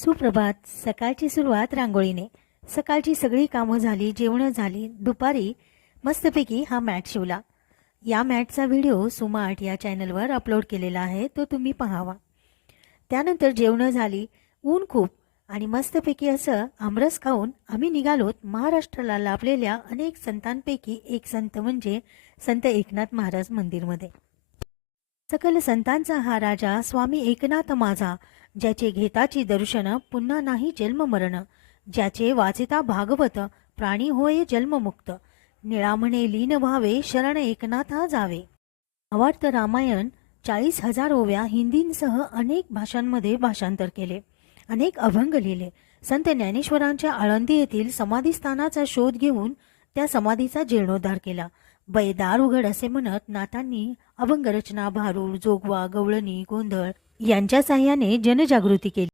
सुप्रभात. सकाळची सुरुवात रांगोळीने. सकाळची सगळी कामं झाली, जेवणं झाली. दुपारी मस्तपैकी हा मॅट शिवला. या मॅटचा व्हिडिओ सुमा आर्ट या चॅनलवर अपलोड केलेला आहे, तो तुम्ही पाहावा. त्यानंतर जेवणं झाली, ऊन खूप आणि मस्तपैकी असं आमरस खाऊन आम्ही निघालोत महाराष्ट्राला लाभलेल्या अनेक संतांपैकी एक संत म्हणजे संत एकनाथ महाराज मंदिरमध्ये. सकल संतांचा हा राजा स्वामी एकनाथ माझा, ज्याचे घेताची दर्शन पुन्हा नाही जन्म मरण, ज्याचे वाचिता भागवत प्राणी होय जन्ममुक्त, निळामणे लीन व्हावे शरण एकनाथा जावे. अवार्थ रामायण 40,000 ओव्या हिंदींसह अनेक भाषांमध्ये भाषांतर केले. अनेक अभंग लिहिले. संत ज्ञानेश्वरांच्या आळंदी येथील समाधीस्थानाचा शोध घेऊन त्या समाधीचा जीर्णोद्धार केला. बैदार उघड असे म्हणत नाथांनी अभंगरचना, भारूड, जोगवा, गवळणी, गोंधळ यांच्या साह्याने जनजागृती केली.